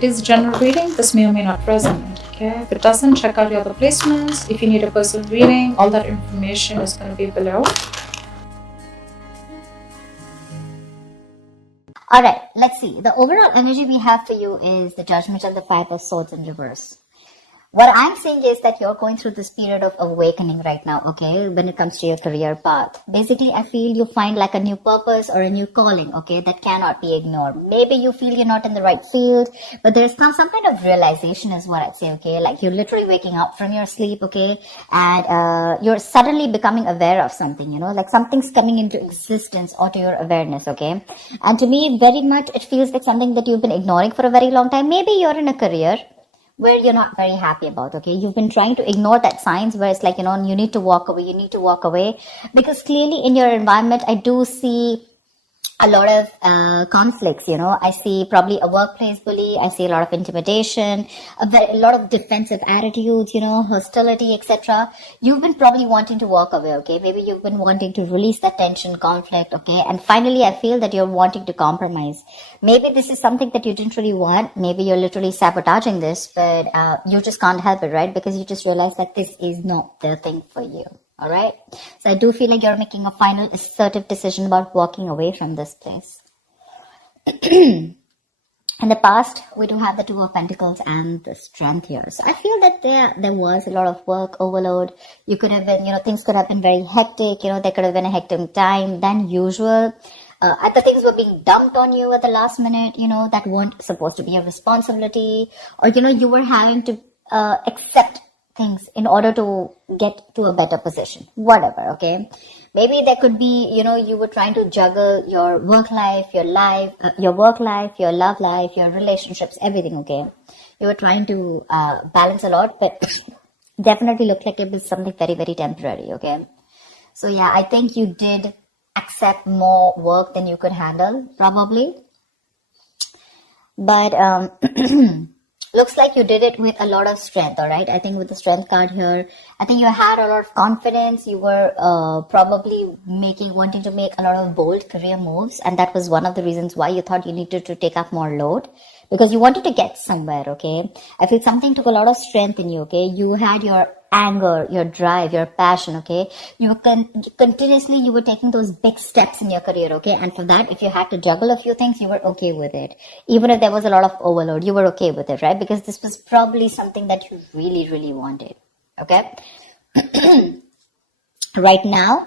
It is general reading. This may or may not resonate. Okay, if it doesn't, check out your other placements. If you need a personal reading, all that information is going to be below. Alright, let's see. The overall energy we have for you is the Judgment and the Five of Swords in reverse. What I'm saying is that you're going through this period of awakening right now, okay, when it comes to your career path. Basically, I feel you find like a new purpose or a new calling, okay, that cannot be ignored. Maybe you feel you're not in the right field, but there's some kind of realization is what I'd say, okay, like you're literally waking up from your sleep, okay, and you're suddenly becoming aware of something, you know, like something's coming into existence or to your awareness, okay. And to me, very much, it feels like something that you've been ignoring for a very long time. Maybe you're in a career where you're not very happy about, okay? You've been trying to ignore that signs where it's like, you know, you need to walk away, because clearly in your environment, I do see a lot of conflicts, you know. I see probably a workplace bully. I see a lot of intimidation, a lot of defensive attitudes, you know, hostility, etc. You've been probably wanting to walk away, okay? Maybe you've been wanting to release that tension, conflict, okay? And finally, I feel that you're wanting to compromise. Maybe this is something that you didn't really want. Maybe you're literally sabotaging this, but you just can't help it, right? Because you just realize that this is not the thing for you. All right. So I do feel like you're making a final assertive decision about walking away from this place. In the past, we do have the Two of Pentacles and the Strength here. So I feel that there was a lot of work overload. You could have been, you know, things could have been very hectic. You know, there could have been a hectic time than usual. The things were being dumped on you at the last minute, you know, that weren't supposed to be a responsibility. Or, you know, you were having to accept things in order to get to a better position, whatever, okay? Maybe there could be, you know, you were trying to juggle your work life, your work life, your love life, your relationships, everything, okay? You were trying to balance a lot, but definitely looked like it was something very, very temporary, okay? So yeah, I think you did accept more work than you could handle, probably. But looks like you did it with a lot of strength, all right? I think with the Strength card here, I think you had a lot of confidence. You were probably wanting to make a lot of bold career moves. And that was one of the reasons why you thought you needed to take up more load, because you wanted to get somewhere, okay? I feel something took a lot of strength in you, okay? You had your anger, your drive, your passion, okay? You were continuously, you were taking those big steps in your career, okay? And for that, if you had to juggle a few things, you were okay with it. Even if there was a lot of overload, you were okay with it, right? Because this was probably something that you really, really wanted, okay? Right now,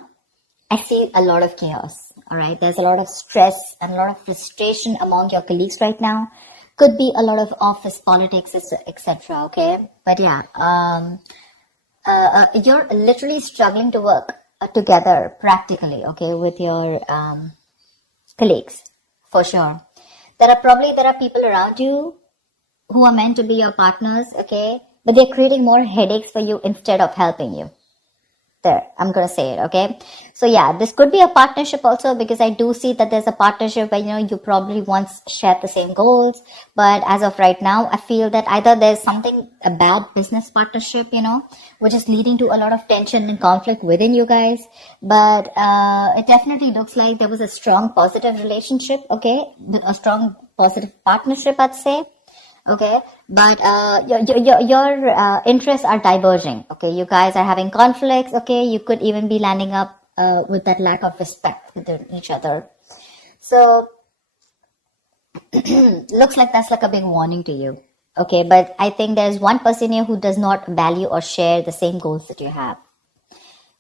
I see a lot of chaos, all right? There's a lot of stress and a lot of frustration among your colleagues right now. Could be a lot of office politics, etc., okay? But yeah, you're literally struggling to work together practically, okay, with your colleagues, for sure. There are people around you who are meant to be your partners, okay, but they're creating more headaches for you instead of helping you. There, I'm going to say it, okay? So yeah, this could be a partnership also, because I do see that there's a partnership where, you know, you probably once shared the same goals, but as of right now, I feel that either there's a bad business partnership, you know, which is leading to a lot of tension and conflict within you guys, but it definitely looks like there was a strong positive relationship, okay? A strong positive partnership, I'd say. Okay, but your interests are diverging. Okay, you guys are having conflicts. Okay, you could even be landing up with that lack of respect within each other. So looks like that's like a big warning to you. Okay, but I think there's one person here who does not value or share the same goals that you have.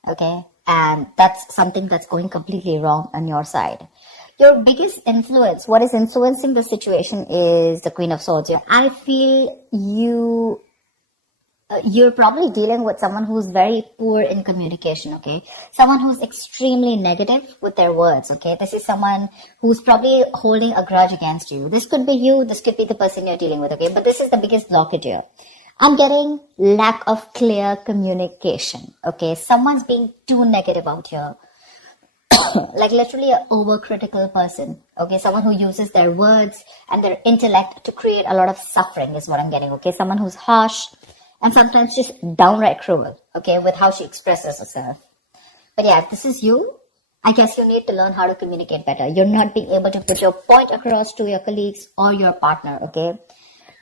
Okay, and that's something that's going completely wrong on your side. Your biggest influence, what is influencing the situation, is the Queen of Swords here. I feel you're probably dealing with someone who's very poor in communication, okay? Someone who's extremely negative with their words, okay? This is someone who's probably holding a grudge against you. This could be you, this could be the person you're dealing with, okay? But this is the biggest blockage here. I'm getting lack of clear communication, okay? Someone's being too negative out here. Like literally an overcritical person, okay? Someone who uses their words and their intellect to create a lot of suffering is what I'm getting, okay? Someone who's harsh and sometimes just downright cruel, okay, with how she expresses herself. But yeah, if this is you, I guess you need to learn how to communicate better. You're not being able to put your point across to your colleagues or your partner, okay?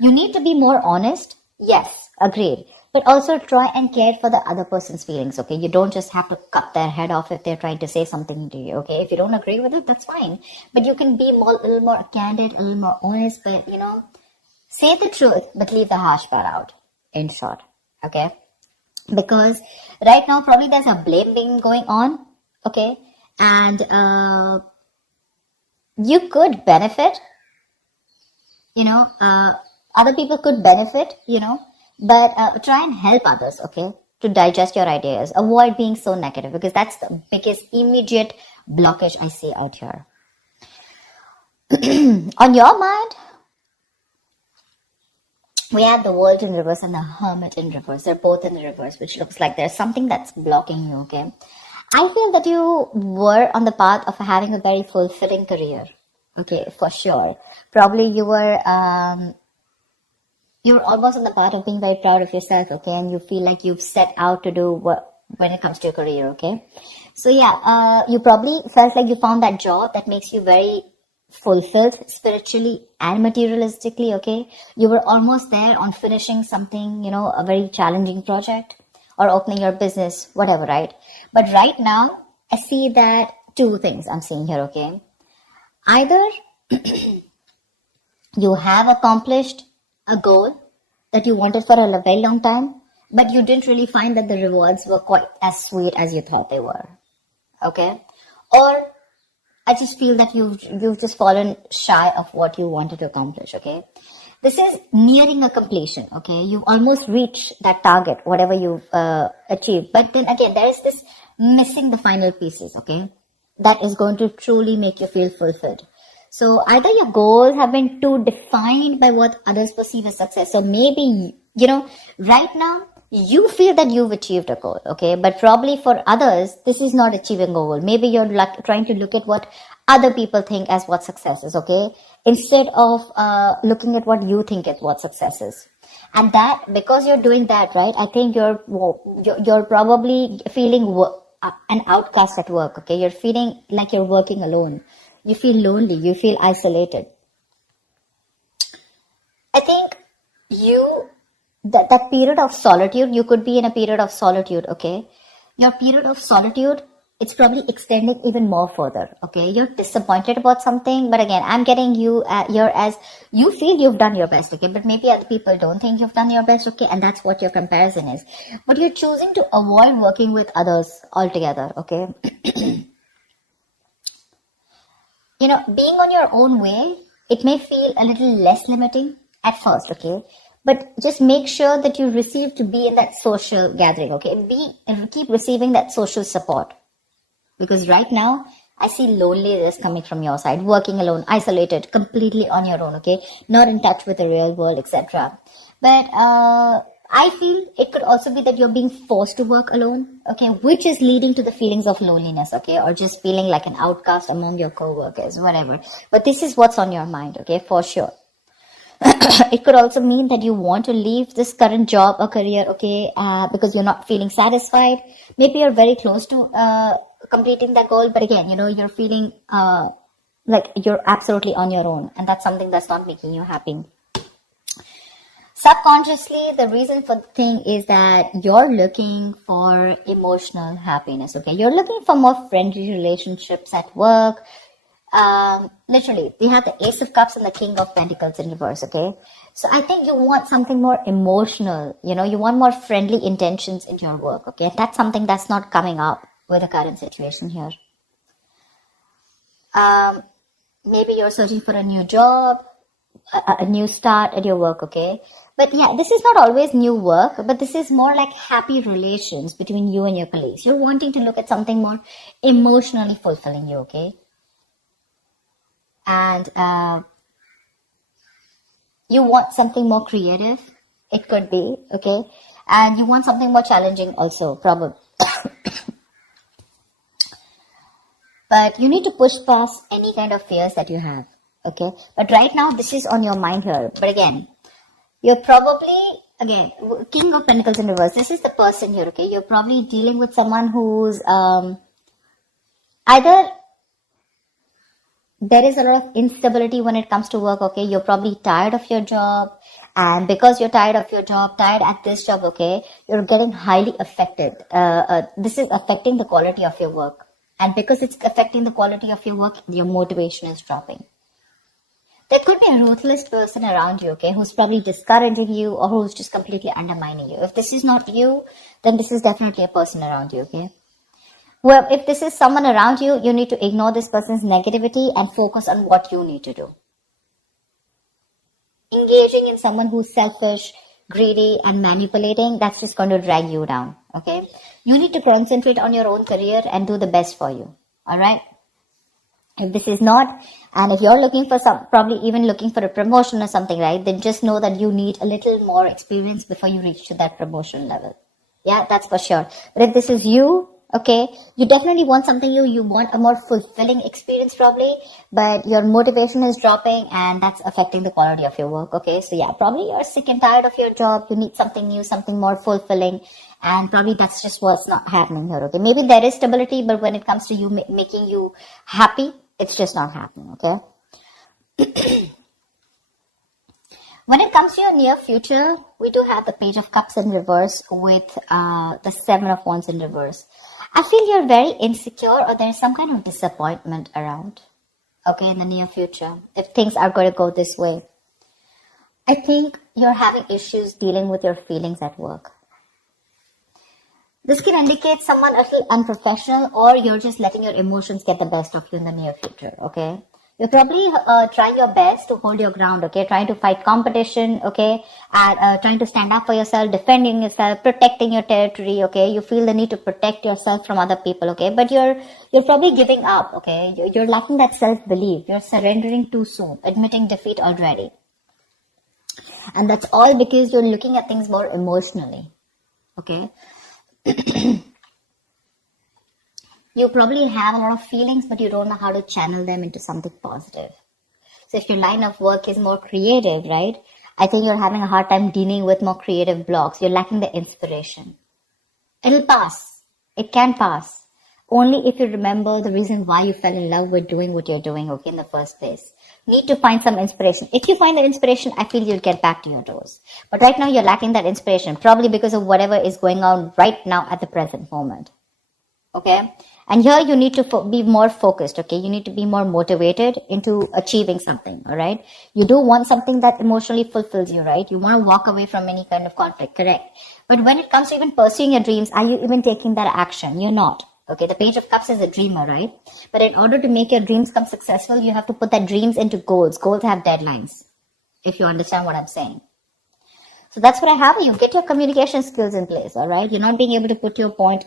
You need to be more honest. Yes, agreed. But also try and care for the other person's feelings, okay? You don't just have to cut their head off if they're trying to say something to you, okay? If you don't agree with it, that's fine. But you can be a little more candid, a little more honest, but, say the truth, but leave the harsh part out, in short, okay? Because right now, probably there's a blame game going on, okay? And you could benefit, other people could benefit, but try and help others, okay, to digest your ideas. Avoid being so negative, because that's the biggest immediate blockage I see out here. On your mind, we have the World in reverse and the Hermit in reverse. They're both in the reverse, which looks like there's something that's blocking you, okay? I feel that you were on the path of having a very fulfilling career, okay, for sure. Probably you were almost on the path of being very proud of yourself, okay, and you feel like you've set out to do what when it comes to your career, okay? So yeah, you probably felt like you found that job that makes you very fulfilled spiritually and materialistically, okay? You were almost there on finishing something, a very challenging project or opening your business, whatever, right? But right now, I see that two things I'm seeing here, okay? Either you have accomplished a goal that you wanted for a very long time, but you didn't really find that the rewards were quite as sweet as you thought they were, okay? Or I just feel that you've just fallen shy of what you wanted to accomplish, okay? This is nearing a completion, okay? You've almost reached that target, whatever you've achieved. But then again, there is this missing the final pieces, okay? That is going to truly make you feel fulfilled. So either your goals have been too defined by what others perceive as success. So maybe, right now, you feel that you've achieved a goal, okay? But probably for others, this is not achieving a goal. Maybe you're trying to look at what other people think as what success is, okay? Instead of looking at what you think is what success is. And that, because you're doing that, right, I think you're probably feeling an outcast at work, okay? You're feeling like you're working alone. You feel lonely. You feel isolated. I think that period of solitude, you could be in a period of solitude, okay? Your period of solitude, it's probably extending even more further, okay? You're disappointed about something, but again, I'm getting you here as you feel you've done your best, okay? But maybe other people don't think you've done your best, okay? And that's what your comparison is. But you're choosing to avoid working with others altogether, okay? Being on your own way, it may feel a little less limiting at first, okay? But just make sure that you receive to be in that social gathering, okay? Keep receiving that social support. Because right now, I see loneliness coming from your side, working alone, isolated, completely on your own, okay? Not in touch with the real world, etc. But I feel it could also be that you're being forced to work alone, okay? Which is leading to the feelings of loneliness, okay? Or just feeling like an outcast among your co-workers, whatever. But this is what's on your mind, okay? For sure. It could also mean that you want to leave this current job or career, okay, because you're not feeling satisfied. Maybe you're very close to completing that goal, but again, you're feeling like you're absolutely on your own, and that's something that's not making you happy. Subconsciously, the reason for the thing is that you're looking for emotional happiness, okay? You're looking for more friendly relationships at work. Literally, we have the Ace of Cups and the King of Pentacles in reverse, okay? So I think you want something more emotional, you want more friendly intentions in your work, okay? That's something that's not coming up with the current situation here. Maybe you're searching for a new job, a new start at your work, okay? But yeah, this is not always new work, but this is more like happy relations between you and your colleagues. You're wanting to look at something more emotionally fulfilling you, okay? And you want something more creative, it could be, okay? And you want something more challenging also, probably. But you need to push past any kind of fears that you have, okay? But right now, this is on your mind here. But again, you're probably, again, King of Pentacles in reverse. This is the person here, okay? You're probably dealing with someone who's either there is a lot of instability when it comes to work, okay? You're probably tired of your job, And because you're tired of your job, tired at this job, okay, you're getting highly affected. This is affecting the quality of your work. And because it's affecting the quality of your work, your motivation is dropping. There could be a ruthless person around you, okay, who's probably discouraging you or who's just completely undermining you. If this is not you, then this is definitely a person around you, okay? Well, if this is someone around you, you need to ignore this person's negativity and focus on what you need to do. Engaging in someone who's selfish, greedy, and manipulating, that's just going to drag you down, okay? You need to concentrate on your own career and do the best for you, all right? If this is not, and if you're looking for probably even looking for a promotion or something, right, then just know that you need a little more experience before you reach to that promotion level. Yeah, that's for sure. But if this is you, okay, you definitely want something you want a more fulfilling experience probably, but your motivation is dropping and that's affecting the quality of your work, okay? So yeah, probably you're sick and tired of your job, you need something new, something more fulfilling, and probably that's just what's not happening here, okay? Maybe there is stability, but when it comes to you making you happy, it's just not happening, okay? When it comes to your near future, we do have the Page of Cups in reverse with the Seven of Wands in reverse. I feel you're very insecure or there's some kind of disappointment around, okay, in the near future, if things are going to go this way. I think you're having issues dealing with your feelings at work. This can indicate someone a little unprofessional or you're just letting your emotions get the best of you in the near future, okay? You're probably trying your best to hold your ground, okay? Trying to fight competition, okay? And trying to stand up for yourself, defending yourself, protecting your territory, okay? You feel the need to protect yourself from other people, okay? But you're probably giving up, okay? You're lacking that self-belief. You're surrendering too soon, admitting defeat already. And that's all because you're looking at things more emotionally, okay? You probably have a lot of feelings, but you don't know how to channel them into something positive. So if your line of work is more creative, right? I think you're having a hard time dealing with more creative blocks. You're lacking the inspiration. It'll pass. It can pass. Only if you remember the reason why you fell in love with doing what you're doing, okay, in the first place. Need to find some inspiration. If you find the inspiration, I feel you'll get back to your doors. But right now, you're lacking that inspiration, probably because of whatever is going on right now at the present moment. Okay? And here you need to be more focused, okay? You need to be more motivated into achieving something, all right? You do want something that emotionally fulfills you, right? You want to walk away from any kind of conflict, correct? But when it comes to even pursuing your dreams, are you even taking that action? You're not. Okay, the Page of Cups is a dreamer, right? But in order to make your dreams come successful, you have to put that dreams into goals. Goals have deadlines, if you understand what I'm saying. So that's what I have. You get your communication skills in place, all right? You're not being able to put your point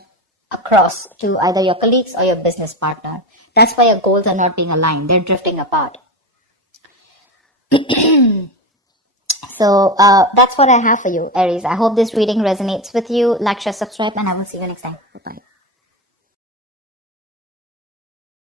across to either your colleagues or your business partner. That's why your goals are not being aligned. They're drifting apart. So that's what I have for you, Aries. I hope this reading resonates with you. Like, share, subscribe, and I will see you next time. Bye-bye.